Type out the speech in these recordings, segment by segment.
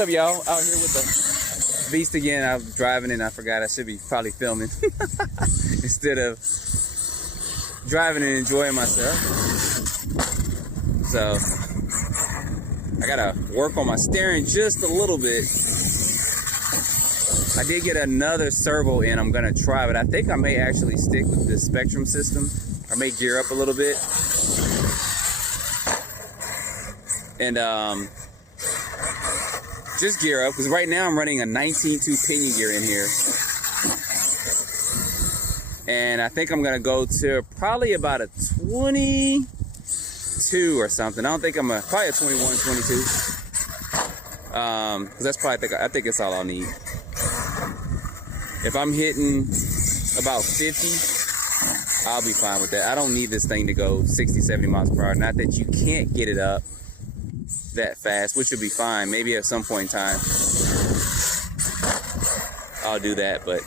up, y'all? Out here with the beast again. I'm driving and I forgot I should be probably filming instead of driving and enjoying myself. So I gotta work on my steering just a little bit. I did get another servo in I'm gonna try, but I think I may actually stick with the Spectrum system. I may gear up a little bit. And just gear up, because right now I'm running a 19.2 pinion gear in here. And I think I'm gonna go to probably about a 22 or something. I don't think probably a 21, 22. Because that's probably, I think it's all I'll need. If I'm hitting about 50, I'll be fine with that. I don't need this thing to go 60, 70 miles per hour. Not that you can't get it up that fast, which would be fine. Maybe at some point in time I'll do that, but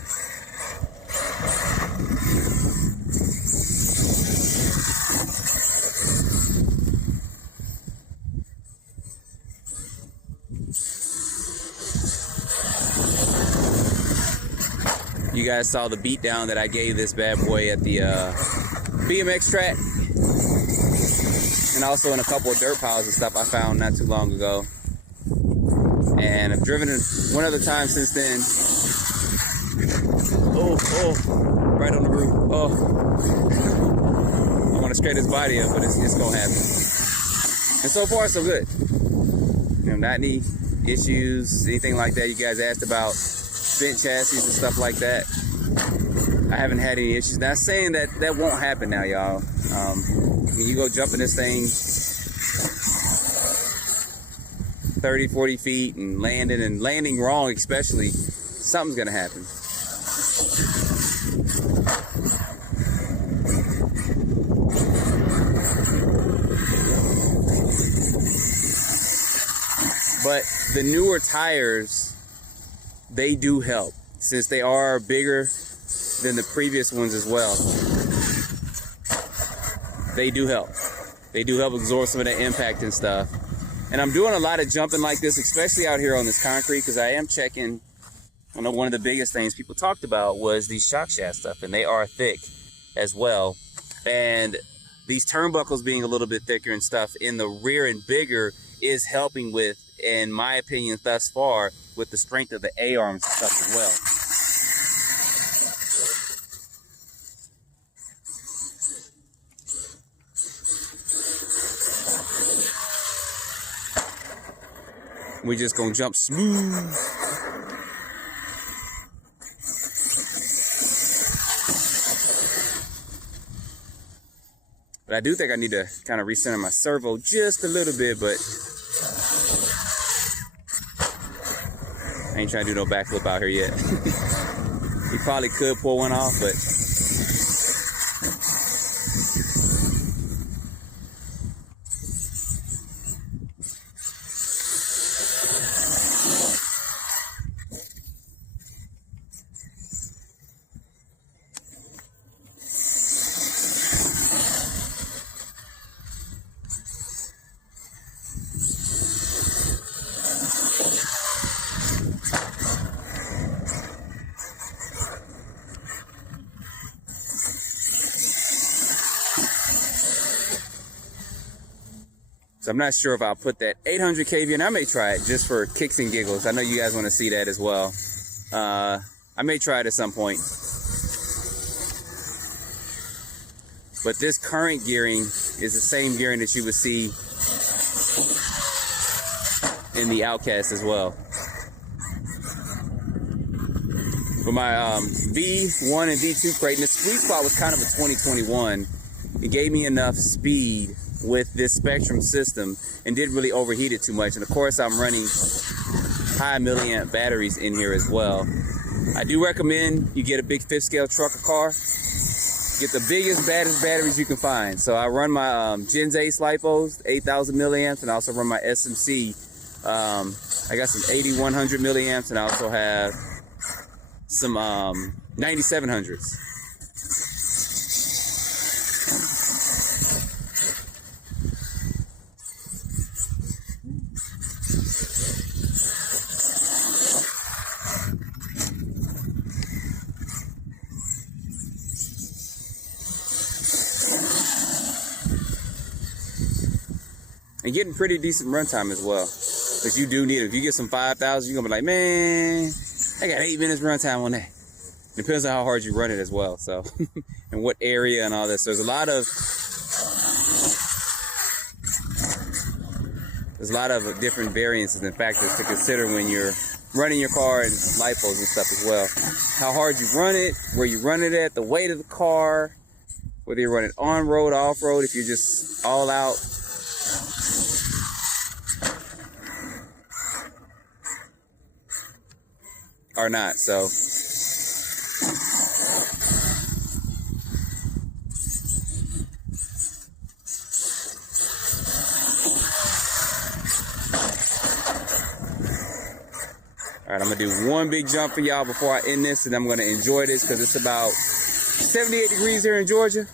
you guys saw the beat down that I gave this bad boy at the BMX track. And also in a couple of dirt piles and stuff I found not too long ago. And I've driven it one other time since then. Oh, right on the roof. Oh, I want to straighten his body up, but it's gonna happen. And so far, so good. You know, not any issues, anything like that. You guys asked about bent chassis and stuff like that. I haven't had any issues. Not saying that that won't happen now, y'all. When you go jumping this thing 30, 40 feet and landing wrong especially, something's gonna happen. But the newer tires, they do help, since they are bigger than the previous ones as well. They do help. They do help absorb some of that impact and stuff. And I'm doing a lot of jumping like this, especially out here on this concrete, because I am checking. I know one of the biggest things people talked about was these shock shaft stuff, and they are thick as well. And these turnbuckles being a little bit thicker and stuff in the rear and bigger is helping with, in my opinion thus far, with the strength of the A-arms and stuff as well. We're just gonna jump smooth. But I do think I need to kind of recenter my servo just a little bit, but I ain't trying to do no backflip out here yet. He probably could pull one off, but so I'm not sure if I'll put that 800 kV in. I may try it just for kicks and giggles. I know you guys want to see that as well. I may try it at some point. But this current gearing is the same gearing that you would see in the Outcast as well. For my V1 and V2 Kraton, the sweet spot was kind of a 2021. It gave me enough speed with this Spectrum system and didn't really overheat it too much. And of course I'm running high milliamp batteries in here as well. I do recommend you get a big 5th scale truck or car. Get the biggest, baddest batteries you can find. So I run my Gens 8 LiPos, 8,000 milliamps, and I also run my SMC. I got some 8100 milliamps, and I also have some 9700s. and getting pretty decent runtime as well. Because you do need it. If you get some 5,000, you're going to be like, man, I got 8 minutes runtime on that. Depends on how hard you run it as well. So, and what area and all this. So there's a lot of different variances and factors to consider when you're running your car and lipos and stuff as well. How hard you run it, where you run it at, the weight of the car, whether you run it on road, off road, if you're just all out. Or not. So all right, I'm gonna do one big jump for y'all before I end this, and I'm gonna enjoy this because it's about 78 degrees here in Georgia.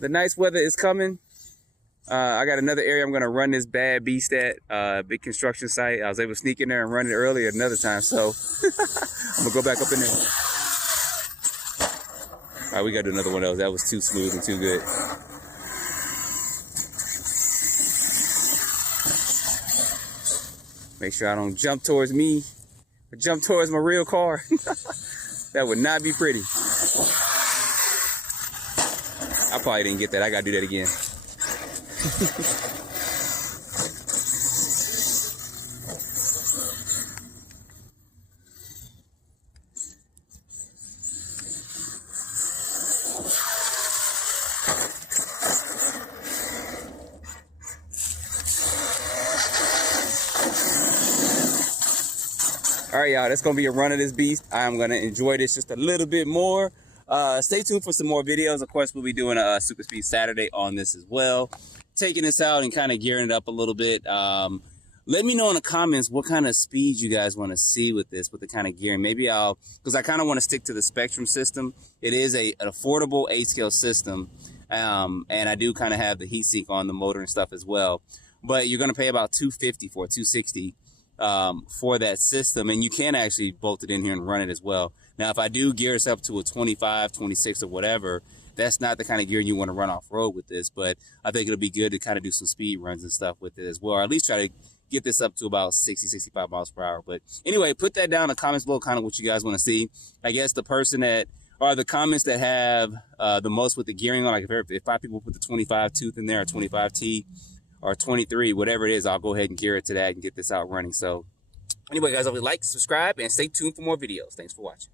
The nice weather is coming. I got another area I'm gonna run this bad beast at, big construction site. I was able to sneak in there and run it earlier another time, so I'm gonna go back up in there. All right, we gotta do another one of those. That was too smooth and too good. Make sure I don't jump towards me or jump towards my real car. That would not be pretty. I probably didn't get that. I gotta do that again. All right, y'all, that's gonna be a run of this beast. I'm gonna enjoy this just a little bit more. Stay tuned for some more videos. Of course, we'll be doing a Super Speed Saturday on this as well. Taking this out and kind of gearing it up a little bit. Let me know in the comments what kind of speed you guys want to see with this, with the kind of gearing. Maybe because I kind of want to stick to the Spectrum system. It is an affordable 8-scale system. And I do kind of have the heat sink on the motor and stuff as well. But you're going to pay about $250 for $260 for that system. And you can actually bolt it in here and run it as well. Now, if I do gear this up to a 25, 26 or whatever, that's not the kind of gear you want to run off-road with this, but I think it'll be good to kind of do some speed runs and stuff with it as well, or at least try to get this up to about 60, 65 miles per hour. But anyway, put that down in the comments below, kind of what you guys want to see. I guess the person that, or the comments that have the most with the gearing on, like if 5 people put the 25 tooth in there, or 25T, or 23, whatever it is, I'll go ahead and gear it to that and get this out running. So anyway, guys, I would like to subscribe and stay tuned for more videos. Thanks for watching.